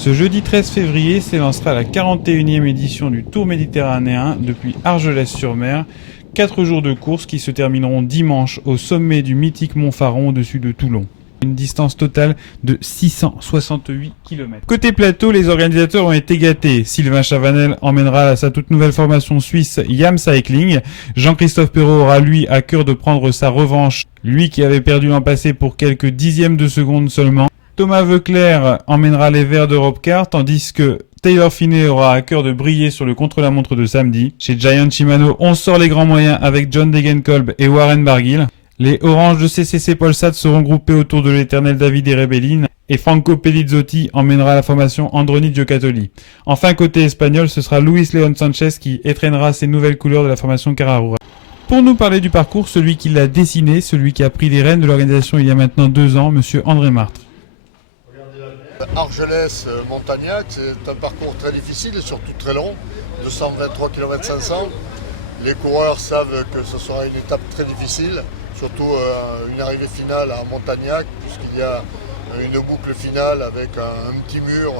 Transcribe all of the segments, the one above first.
Ce jeudi 13 février s'élancera la 41e édition du Tour méditerranéen depuis Argelès-sur-Mer. 4 jours de course qui se termineront dimanche au sommet du mythique Mont Faron au-dessus de Toulon. Une distance totale de 668 km. Côté plateau, les organisateurs ont été gâtés. Sylvain Chavanel emmènera sa toute nouvelle formation suisse YAM Cycling. Jean-Christophe Perrault aura lui à cœur de prendre sa revanche, lui qui avait perdu l'an passé pour quelques dixièmes de seconde seulement. Thomas Voeckler emmènera les Verts d'Europecar, tandis que Taylor Phinney aura à cœur de briller sur le contre-la-montre de samedi. Chez Giant Shimano, on sort les grands moyens avec John Degenkolb et Warren Barguil. Les Oranges de CCC Polsat seront groupés autour de l'éternel Davide Rebellin et Franco Pelizzotti emmènera la formation Androni Giocattoli. Enfin, côté espagnol, ce sera Luis León Sánchez qui étreignera ses nouvelles couleurs de la formation Carrarura. Pour nous parler du parcours, celui qui l'a dessiné, celui qui a pris les rênes de l'organisation il y a maintenant 2 ans, monsieur André Martre. Argelès-Montagnac, c'est un parcours très difficile et surtout très long, 223 km 500. Les coureurs savent que ce sera une étape très difficile, surtout une arrivée finale à Montagnac, puisqu'il y a une boucle finale avec un petit mur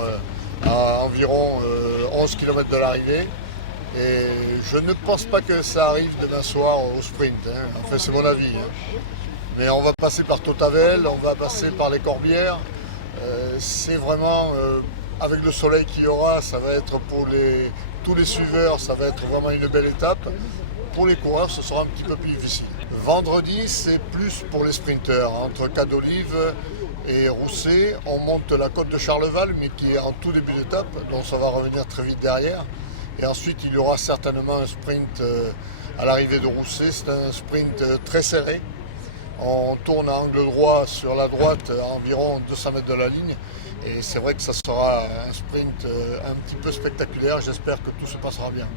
à environ 11 km de l'arrivée. Et je ne pense pas que ça arrive demain soir au sprint, enfin c'est mon avis. Mais on va passer par Tautavel, on va passer par les Corbières. C'est vraiment, avec le soleil qu'il y aura, ça va être pour tous les suiveurs, ça va être vraiment une belle étape. Pour les coureurs, ce sera un petit peu plus difficile. Vendredi, c'est plus pour les sprinteurs. Entre Cadolive et Rousset, on monte la côte de Charleval, mais qui est en tout début d'étape, donc ça va revenir très vite derrière. Et ensuite, il y aura certainement un sprint à l'arrivée de Rousset. C'est un sprint très serré. On tourne à angle droit sur la droite à environ 200 mètres de la ligne. Et c'est vrai que ça sera un sprint un petit peu spectaculaire. J'espère que tout se passera bien.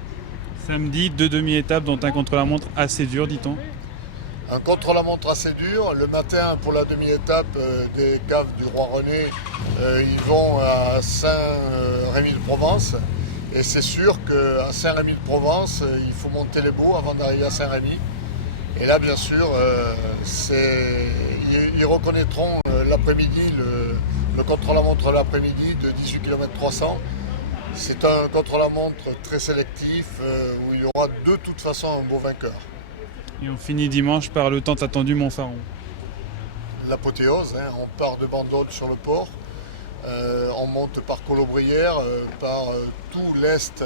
Samedi, 2 demi-étapes dont un contre-la-montre assez dur, dit-on. Un contre-la-montre assez dur. Le matin, pour la demi-étape des caves du Roi René, ils vont à Saint-Rémy-de-Provence. Et c'est sûr qu'à Saint-Rémy-de-Provence, il faut monter les Baux avant d'arriver à Saint-Rémy. Et là, bien sûr, ils reconnaîtront l'après-midi, le contre-la-montre l'après-midi de 18 km 300. C'est un contre-la-montre très sélectif où il y aura de toute façon un beau vainqueur. Et on finit dimanche par le tant attendu Mont Faron. L'apothéose, on part de Bandol sur le port, on monte par Colobrières, par tout l'est,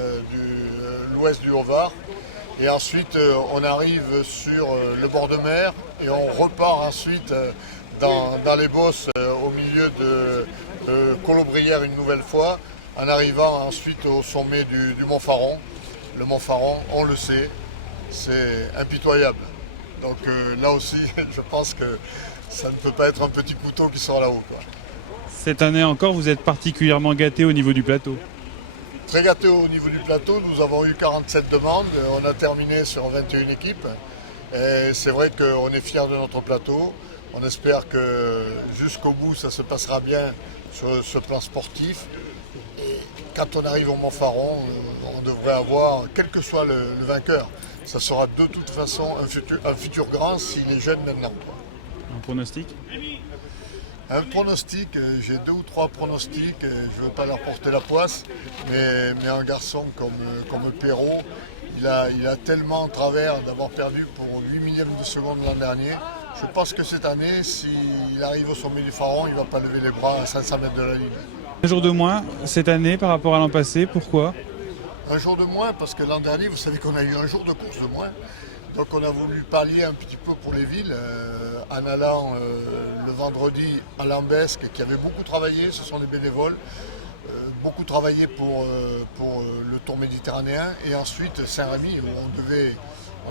l'ouest du Haut-Var. Et ensuite, on arrive sur le bord de mer et on repart ensuite dans les bosses au milieu de Colobrières une nouvelle fois, en arrivant ensuite au sommet du Mont Faron. Le Mont Faron, on le sait, c'est impitoyable. Donc là aussi, je pense que ça ne peut pas être un petit couteau qui sort là-haut, quoi. Cette année encore, vous êtes particulièrement gâté au niveau du plateau. Très gâté au niveau du plateau, nous avons eu 47 demandes, on a terminé sur 21 équipes. Et c'est vrai qu'on est fiers de notre plateau, on espère que jusqu'au bout ça se passera bien sur ce plan sportif. Et quand on arrive au Mont Faron, on devrait avoir, quel que soit le vainqueur, ça sera de toute façon un futur grand s'il est jeune maintenant. Un pronostic ? Un pronostic, j'ai 2 ou 3 pronostics, je ne veux pas leur porter la poisse, mais un garçon comme Perrault, il a tellement en travers d'avoir perdu pour 8 millièmes de seconde l'an dernier. Je pense que cette année, s'il arrive au sommet du Faron, il ne va pas lever les bras à 500 mètres de la ligne. Un jour de moins cette année par rapport à l'an passé, pourquoi ? Un jour de moins parce que l'an dernier, vous savez qu'on a eu un jour de course de moins. Donc on a voulu pallier un petit peu pour les villes en allant le vendredi à Lambesque qui avait beaucoup travaillé, ce sont des bénévoles, beaucoup travaillé pour le Tour méditerranéen et ensuite Saint-Rémy où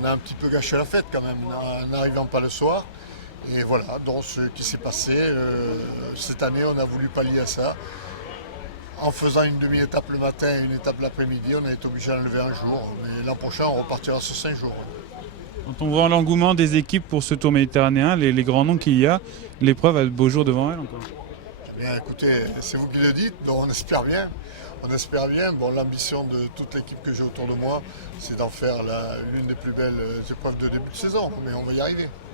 on a un petit peu gâché la fête quand même en n'arrivant pas le soir. Et voilà, donc ce qui s'est passé cette année, on a voulu pallier à ça. En faisant une demi-étape le matin et une étape l'après-midi, on a été obligé d'enlever un jour. Mais l'an prochain, on repartira sur 5 jours. Quand on voit l'engouement des équipes pour ce Tour méditerranéen, les grands noms qu'il y a, l'épreuve a de beaux jours devant elle encore. Eh bien, écoutez, c'est vous qui le dites, donc on espère bien. On espère bien. Bon, l'ambition de toute l'équipe que j'ai autour de moi, c'est d'en faire l'une des plus belles épreuves de début de saison. Mais on va y arriver.